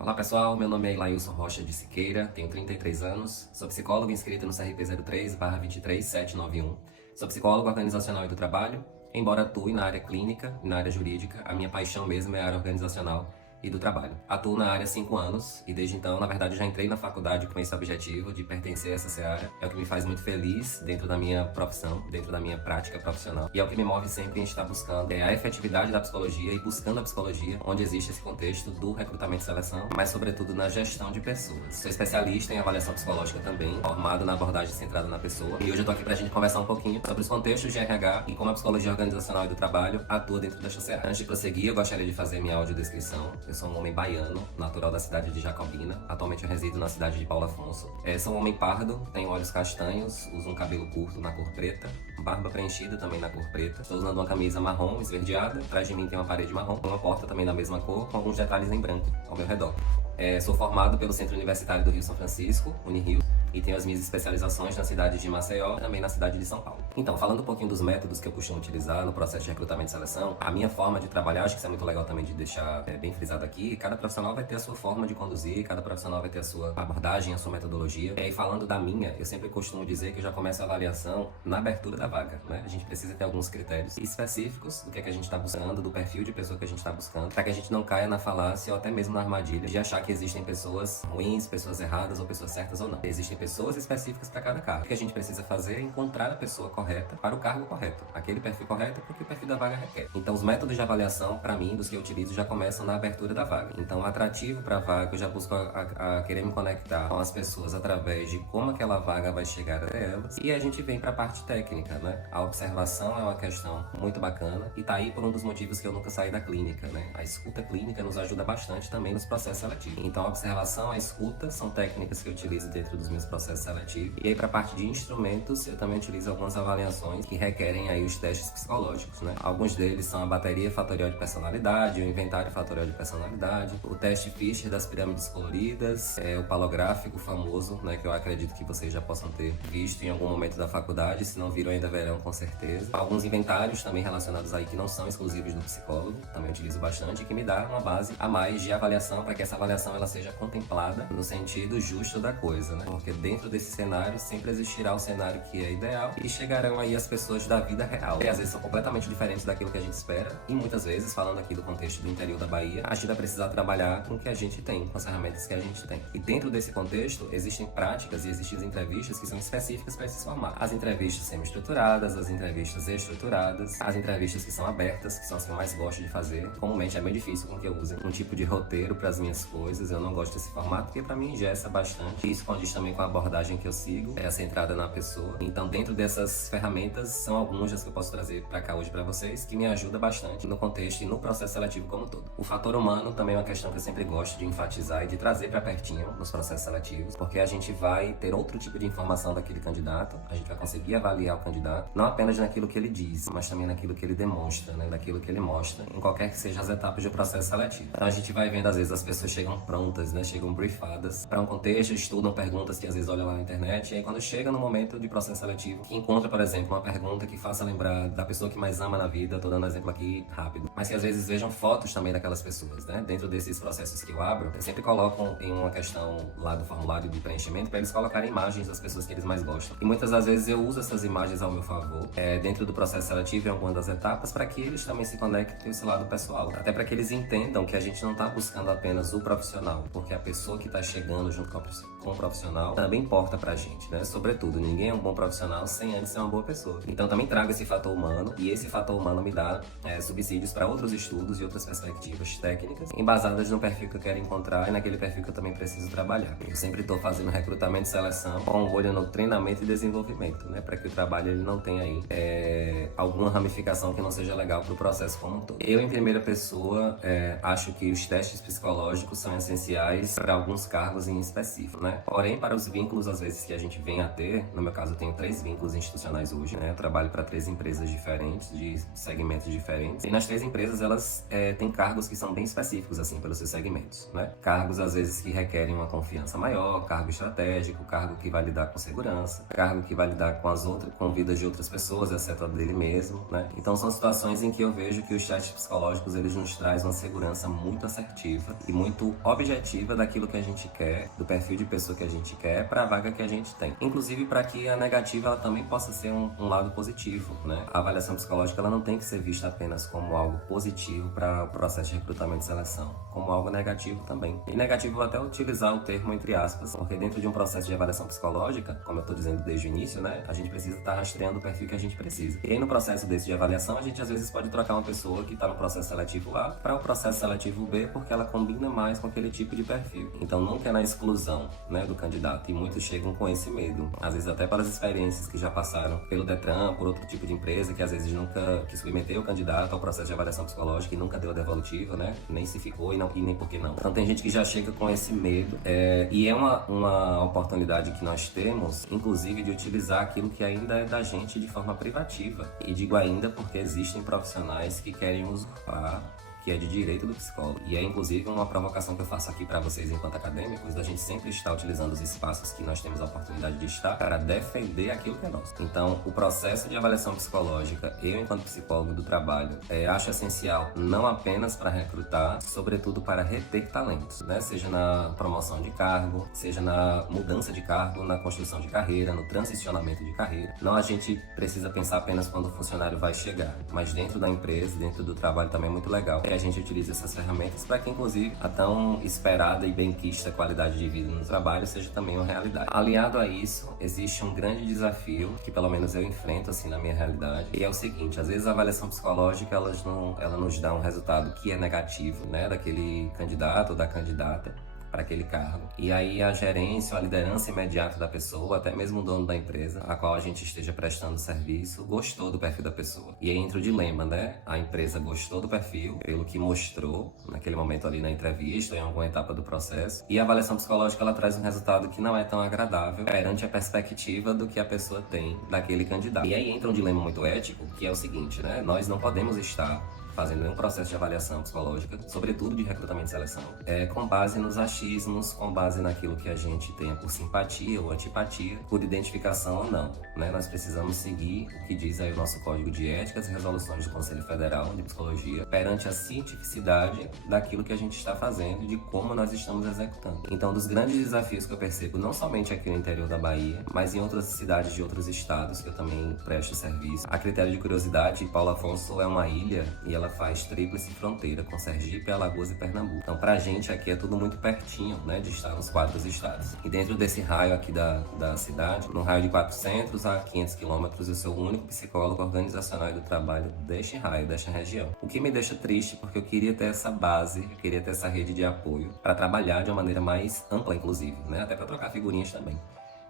Olá pessoal, meu nome é Ilailson Rocha de Siqueira, tenho 33 anos, sou psicólogo inscrito no CRP 03/23791. Sou psicólogo organizacional e do trabalho, embora atue na área clínica e na área jurídica, a minha paixão mesmo é a área organizacional e do trabalho. Atuo na área há 5 anos e desde então, na verdade, já entrei na faculdade com esse objetivo de pertencer a essa seara. É o que me faz muito feliz dentro da minha profissão, dentro da minha prática profissional. E é o que me move sempre em estar buscando a efetividade da psicologia e buscando a psicologia onde existe esse contexto do recrutamento e seleção, mas sobretudo na gestão de pessoas. Sou especialista em avaliação psicológica também, formado na abordagem centrada na pessoa. E hoje eu tô aqui pra gente conversar um pouquinho sobre os contextos de RH e como a psicologia organizacional e do trabalho atua dentro desta seara. Antes de prosseguir, eu gostaria de fazer minha audiodescrição. Eu sou um homem baiano, natural da cidade de Jacobina. Atualmente eu resido na cidade de Paulo Afonso. Sou um homem pardo, tenho olhos castanhos, uso um cabelo curto na cor preta, barba preenchida também na cor preta. Estou usando uma camisa marrom esverdeada. Atrás de mim tem uma parede marrom, uma porta também da mesma cor, com alguns detalhes em branco ao meu redor. Sou formado pelo Centro Universitário do Rio São Francisco, Unirio, e tenho as minhas especializações na cidade de Maceió e também na cidade de São Paulo. Então, falando um pouquinho dos métodos que eu costumo utilizar no processo de recrutamento e seleção, a minha forma de trabalhar, acho que isso é muito legal também de deixar bem frisado aqui, cada profissional vai ter a sua forma de conduzir, cada profissional vai ter a sua abordagem, a sua metodologia. E falando da minha, eu sempre costumo dizer que eu já começo a avaliação na abertura da vaga, né? A gente precisa ter alguns critérios específicos do que a gente está buscando, do perfil de pessoa que a gente está buscando, para que a gente não caia na falácia ou até mesmo na armadilha de achar que existem pessoas ruins, pessoas erradas ou pessoas certas ou não. Existem pessoas específicas para cada cargo. O que a gente precisa fazer é encontrar a pessoa correta para o cargo correto, aquele perfil correto porque o perfil da vaga requer. Então os métodos de avaliação, para mim, dos que eu utilizo, já começam na abertura da vaga. Então atrativo para a vaga, eu já busco a querer me conectar com as pessoas através de como aquela vaga vai chegar até elas. E a gente vem para a parte técnica, né? A observação é uma questão muito bacana e tá aí por um dos motivos que eu nunca saí da clínica, né? A escuta clínica nos ajuda bastante também nos processos seletivos. Então a observação, a escuta são técnicas que eu utilizo dentro dos meus processos seletivos. E aí para a parte de instrumentos, eu também utilizo algumas avaliações que requerem aí os testes psicológicos, né? Alguns deles são a bateria fatorial de personalidade, o inventário fatorial de personalidade, o teste Fischer das pirâmides coloridas, o palográfico famoso, né? Que eu acredito que vocês já possam ter visto em algum momento da faculdade, se não viram ainda verão com certeza. Alguns inventários também relacionados aí que não são exclusivos do psicólogo, também utilizo bastante, e que me dá uma base a mais de avaliação para que essa avaliação ela seja contemplada no sentido justo da coisa, né? Porque dentro desse cenário sempre existirá o cenário que é ideal e chegarão aí as pessoas da vida real. E às vezes são completamente diferentes daquilo que a gente espera e muitas vezes, falando aqui do contexto do interior da Bahia, a gente vai precisar trabalhar com o que a gente tem, com as ferramentas que a gente tem. E dentro desse contexto existem práticas e existem entrevistas que são específicas para esses formatos. As entrevistas semi-estruturadas, as entrevistas estruturadas, as entrevistas que são abertas, que são as que eu mais gosto de fazer. Comumente é bem difícil com que eu use um tipo de roteiro para as minhas coisas, eu não gosto desse formato porque para mim engessa bastante. E isso condiz também com a abordagem que eu sigo, centrada na pessoa. Então dentro dessas ferramentas são algumas das que eu posso trazer para cá hoje para vocês, que me ajuda bastante no contexto e no processo seletivo como um todo. O fator humano também é uma questão que eu sempre gosto de enfatizar e de trazer para pertinho nos processos seletivos, porque a gente vai ter outro tipo de informação daquele candidato, a gente vai conseguir avaliar o candidato, não apenas naquilo que ele diz, mas também naquilo que ele demonstra, né? Daquilo que ele mostra, em qualquer que seja as etapas do processo seletivo. Então a gente vai vendo, às vezes, as pessoas chegam prontas, né? Chegam briefadas para um contexto, estudam perguntas que às vezes olham lá na internet, e aí quando chega no momento de processo seletivo, que encontra, por exemplo, uma pergunta que faça lembrar da pessoa que mais ama na vida, tô dando um exemplo aqui rápido, mas que às vezes vejam fotos também daquelas pessoas, né? Dentro desses processos que eu abro, eu sempre coloco em uma questão lá do formulário de preenchimento para eles colocarem imagens das pessoas que eles mais gostam. E muitas das vezes eu uso essas imagens ao meu favor, dentro do processo seletivo em alguma das etapas, para que eles também se conectem com esse lado pessoal. Até para que eles entendam que a gente não tá buscando apenas o profissional, porque a pessoa que tá chegando junto com o profissional também importa pra gente, né? Sobretudo, ninguém é um bom profissional sem antes ser uma boa pessoa. Então também trago esse fator humano, e esse fator humano me dá subsídios para outros estudos e outras perspectivas técnicas, embasadas no perfil que eu quero encontrar e naquele perfil que eu também preciso trabalhar. Eu sempre estou fazendo recrutamento e seleção com um olho no treinamento e desenvolvimento, né? Para que o trabalho ele não tenha aí alguma ramificação que não seja legal para o processo como um todo. Eu, em primeira pessoa, acho que os testes psicológicos são essenciais para alguns cargos em específico, né? Porém, para os vínculos, às vezes, que a gente vem a ter, no meu caso eu tenho 3 vínculos institucionais hoje, né? Eu trabalho para 3 empresas diferentes, de segmentos diferentes. E nas 3 empresas, elas têm cargos que são bem específicos, assim, pelos seus segmentos, né? Cargos, às vezes, que requerem uma confiança maior, cargo estratégico, cargo que vai lidar com segurança, cargo que vai lidar com vidas de outras pessoas, exceto a dele mesmo, né? Então são situações em que eu vejo que os testes psicológicos, eles nos trazem uma segurança muito assertiva e muito objetiva daquilo que a gente quer, do perfil de pessoa que a gente quer, para a vaga que a gente tem. Inclusive para que a negativa ela também possa ser um lado positivo, né? A avaliação psicológica ela não tem que ser vista apenas como algo positivo para o processo de recrutamento e seleção, como algo negativo também. E negativo eu vou até utilizar o termo entre aspas, porque dentro de um processo de avaliação psicológica, como eu estou dizendo desde o início, né? A gente precisa estar rastreando o perfil que a gente precisa. E aí no processo desse de avaliação, a gente às vezes pode trocar uma pessoa que está no processo seletivo A para o processo seletivo B, porque ela combina mais com aquele tipo de perfil. Então nunca é na exclusão, né, do candidato. E muitos chegam com esse medo, às vezes até pelas experiências que já passaram pelo Detran, por outro tipo de empresa, que às vezes nunca submeteu o candidato ao processo de avaliação psicológica e nunca deu a devolutiva, né? Nem se ficou e nem por que não. Então tem gente que já chega com esse medo. E é uma oportunidade que nós temos, inclusive, de utilizar aquilo que ainda é da gente de forma privativa. E digo ainda porque existem profissionais que querem usurpar que é de direito do psicólogo. E é inclusive uma provocação que eu faço aqui para vocês enquanto acadêmicos, da gente sempre estar utilizando os espaços que nós temos a oportunidade de estar para defender aquilo que é nosso. Então, o processo de avaliação psicológica, eu enquanto psicólogo do trabalho, acho essencial não apenas para recrutar, sobretudo para reter talentos, né? Seja na promoção de cargo, seja na mudança de cargo, na construção de carreira, no transicionamento de carreira. Não a gente precisa pensar apenas quando o funcionário vai chegar, mas dentro da empresa, dentro do trabalho também é muito legal. A gente utiliza essas ferramentas para que, inclusive, a tão esperada e bem-quista qualidade de vida no trabalho seja também uma realidade. Aliado a isso, existe um grande desafio que, pelo menos, eu enfrento, assim, na minha realidade, e é o seguinte: às vezes a avaliação psicológica, ela nos dá um resultado que é negativo, né, daquele candidato ou da candidata para aquele cargo. E aí a gerência, a liderança imediata da pessoa, até mesmo o dono da empresa a qual a gente esteja prestando serviço, gostou do perfil da pessoa. E aí entra o dilema, né? A empresa gostou do perfil, pelo que mostrou naquele momento ali na entrevista, em alguma etapa do processo. E a avaliação psicológica, ela traz um resultado que não é tão agradável perante a perspectiva do que a pessoa tem daquele candidato. E aí entra um dilema muito ético, que é o seguinte, né? Nós não podemos estar fazendo um processo de avaliação psicológica, sobretudo de recrutamento e seleção, com base nos achismos, com base naquilo que a gente tenha por simpatia ou antipatia, por identificação ou não, né? Nós precisamos seguir o que diz aí o nosso Código de Éticas e Resoluções do Conselho Federal de Psicologia perante a cientificidade daquilo que a gente está fazendo e de como nós estamos executando. Então, dos grandes desafios que eu percebo, não somente aqui no interior da Bahia, mas em outras cidades de outros estados que eu também presto serviço. A critério de curiosidade, Paulo Afonso é uma ilha e ela faz tríplice fronteira com Sergipe, Alagoas e Pernambuco. Então, pra gente aqui é tudo muito pertinho, né, de estar nos 4 estados. E dentro desse raio aqui da cidade, no raio de 400 a 500 quilômetros, eu sou o único psicólogo organizacional do trabalho deste raio, desta região. O que me deixa triste, porque eu queria ter essa base, eu queria ter essa rede de apoio para trabalhar de uma maneira mais ampla, inclusive, né, até para trocar figurinhas também.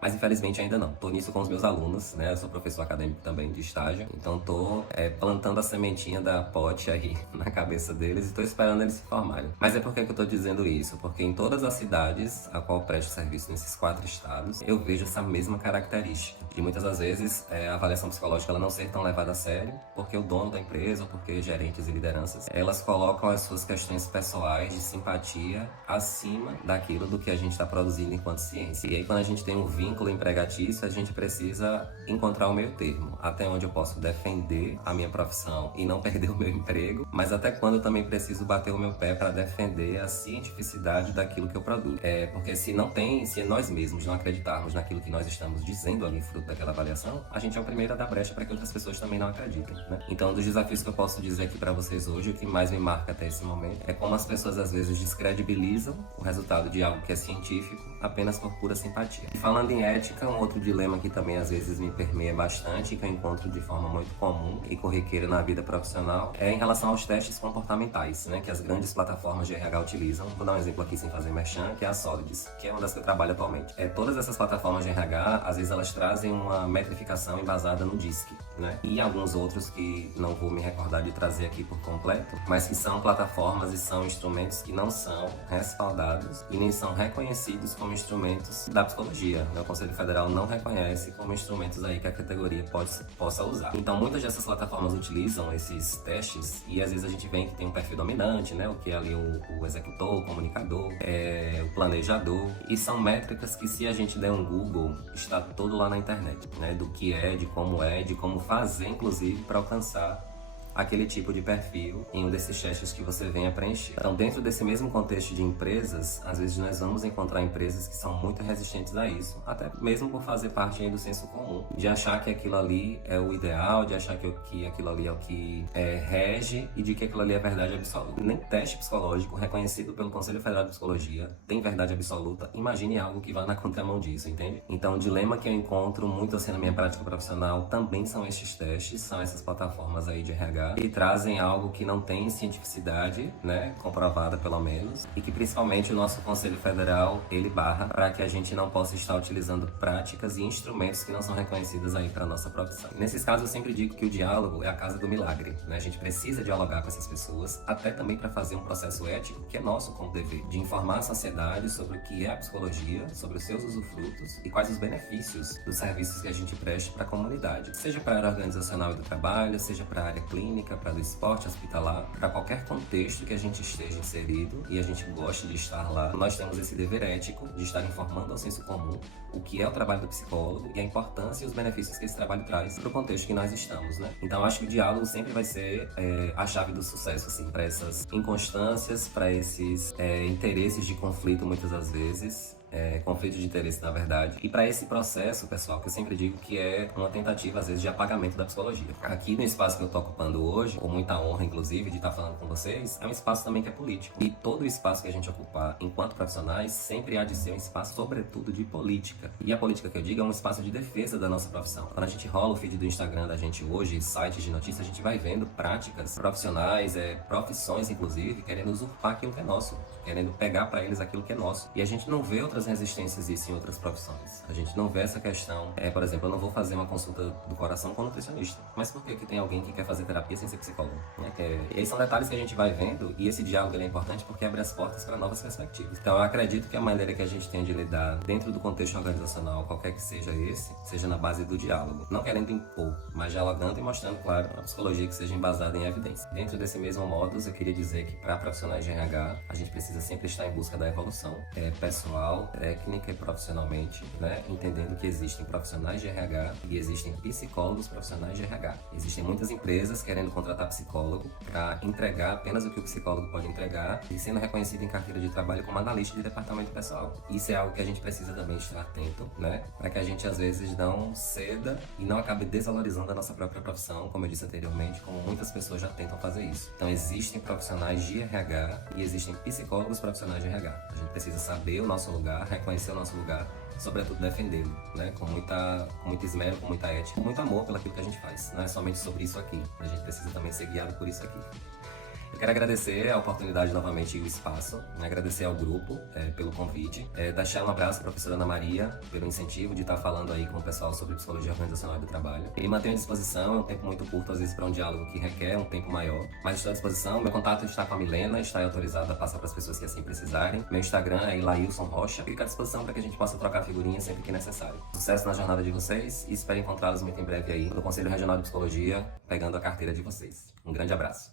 Mas infelizmente ainda não. Tô nisso com os meus alunos, né? Eu sou professor acadêmico também de estágio. Então tô plantando a sementinha da pote aí na cabeça deles e tô esperando eles se formarem. Mas é por que eu tô dizendo isso? Porque em todas as cidades a qual eu presto serviço nesses 4 estados, eu vejo essa mesma característica. De muitas das vezes a avaliação psicológica ela não ser tão levada a sério, porque o dono da empresa ou porque gerentes e lideranças, elas colocam as suas questões pessoais de simpatia acima daquilo do que a gente está produzindo enquanto ciência. E aí quando a gente tem um vínculo empregatício, a gente precisa encontrar o meio termo, até onde eu posso defender a minha profissão e não perder o meu emprego, mas até quando eu também preciso bater o meu pé para defender a cientificidade daquilo que eu produzo. Porque se nós mesmos não acreditarmos naquilo que nós estamos dizendo ali fruto daquela avaliação, a gente é o primeiro a dar brecha para que outras pessoas também não acreditem, né? Então, dos desafios que eu posso dizer aqui para vocês hoje, o que mais me marca até esse momento é como as pessoas às vezes descredibilizam o resultado de algo que é científico apenas por pura simpatia. E falando em ética, um outro dilema que também às vezes me permeia bastante e que eu encontro de forma muito comum e corriqueira na vida profissional é em relação aos testes comportamentais, né, que as grandes plataformas de RH utilizam. Vou dar um exemplo aqui sem fazer merchan, que é a Solids, que é uma das que eu trabalho atualmente. Todas essas plataformas de RH, às vezes elas trazem uma metrificação embasada no DISC, né? E alguns outros que não vou me recordar de trazer aqui por completo, mas que são plataformas e são instrumentos que não são respaldados e nem são reconhecidos como instrumentos da psicologia, né? O Conselho Federal não reconhece como instrumentos aí que a categoria possa usar. Então, muitas dessas plataformas utilizam esses testes e às vezes a gente vê que tem um perfil dominante, né? O que é ali o executor, o comunicador, o planejador. E são métricas que, se a gente der um Google, está todo lá na internet, né? Do que é, de como fazer, inclusive, para alcançar aquele tipo de perfil em um desses testes que você venha preencher. Então, dentro desse mesmo contexto de empresas, às vezes nós vamos encontrar empresas que são muito resistentes a isso, até mesmo por fazer parte aí do senso comum, de achar que aquilo ali é o ideal, de achar que aquilo ali é o que rege e de que aquilo ali é verdade absoluta. Nem teste psicológico reconhecido pelo Conselho Federal de Psicologia tem verdade absoluta. Imagine algo que vá na contramão disso, entende? Então, o dilema que eu encontro muito assim na minha prática profissional também são estes testes, são essas plataformas aí de RH, e trazem algo que não tem cientificidade, né, comprovada pelo menos, e que principalmente o nosso Conselho Federal, ele barra para que a gente não possa estar utilizando práticas e instrumentos que não são reconhecidos aí para nossa profissão. Nesses casos eu sempre digo que o diálogo é a casa do milagre, né? A gente precisa dialogar com essas pessoas, até também para fazer um processo ético que é nosso como dever, de informar a sociedade sobre o que é a psicologia, sobre os seus usufrutos e quais os benefícios dos serviços que a gente presta para a comunidade, seja para a área organizacional e do trabalho, seja para a área clínica, para do esporte hospitalar, para qualquer contexto que a gente esteja inserido e a gente goste de estar lá. Nós temos esse dever ético de estar informando ao senso comum o que é o trabalho do psicólogo e a importância e os benefícios que esse trabalho traz para o contexto que nós estamos, né? Então, acho que o diálogo sempre vai ser a chave do sucesso, assim, para essas inconstâncias, para esses interesses de conflito, muitas das vezes. Conflito de interesse, na verdade. E para esse processo, pessoal, que eu sempre digo que é uma tentativa, às vezes, de apagamento da psicologia. Aqui no espaço que eu estou ocupando hoje, com muita honra, inclusive, de estar falando com vocês, é um espaço também que é político. E todo o espaço que a gente ocupar enquanto profissionais sempre há de ser um espaço, sobretudo, de política. E a política que eu digo é um espaço de defesa da nossa profissão. Quando a gente rola o feed do Instagram da gente hoje, sites de notícias, a gente vai vendo práticas profissionais, profissões, inclusive, querendo usurpar aquilo que é nosso, querendo pegar para eles aquilo que é nosso. E a gente não vê outras resistências disso em outras profissões. A gente não vê essa questão, por exemplo, eu não vou fazer uma consulta do coração com um nutricionista. Mas por que tem alguém que quer fazer terapia sem ser psicólogo? E aí são detalhes que a gente vai vendo, e esse diálogo ele é importante porque abre as portas para novas perspectivas. Então eu acredito que a maneira que a gente tem de lidar dentro do contexto organizacional, qualquer que seja esse, seja na base do diálogo. Não querendo impor, mas dialogando e mostrando, claro, uma psicologia que seja embasada em evidência. Dentro desse mesmo modus, eu queria dizer que para profissionais de RH, a gente precisa sempre estar em busca da evolução pessoal, técnica e profissionalmente, né? Entendendo que existem profissionais de RH e existem psicólogos profissionais de RH. Existem muitas empresas querendo contratar psicólogo para entregar apenas o que o psicólogo pode entregar e sendo reconhecido em carteira de trabalho como analista de departamento pessoal. Isso é algo que a gente precisa também estar atento, né? Para que a gente às vezes não ceda e não acabe desvalorizando a nossa própria profissão, como eu disse anteriormente, como muitas pessoas já tentam fazer isso. Então existem profissionais de RH e existem psicólogos profissionais de RH. A gente precisa saber o nosso lugar, reconhecer o nosso lugar, sobretudo defendê-lo, né? Com muito esmero, com muita ética, com muito amor pelo que a gente faz. Não é somente sobre isso aqui, a gente precisa também ser guiado por isso aqui. Eu quero agradecer a oportunidade novamente e o espaço, né? Agradecer ao grupo pelo convite, deixar um abraço à professora Ana Maria pelo incentivo de estar falando aí com o pessoal sobre psicologia organizacional e do trabalho. E mantenho à disposição, é um tempo muito curto às vezes para um diálogo que requer um tempo maior, mas estou à disposição. Meu contato está com a Milena, está autorizado a passar para as pessoas que assim precisarem. Meu Instagram é Ilailson Rocha, fica à disposição para que a gente possa trocar figurinhas sempre que necessário. Sucesso na jornada de vocês e espero encontrá-los muito em breve aí no Conselho Regional de Psicologia, pegando a carteira de vocês. Um grande abraço.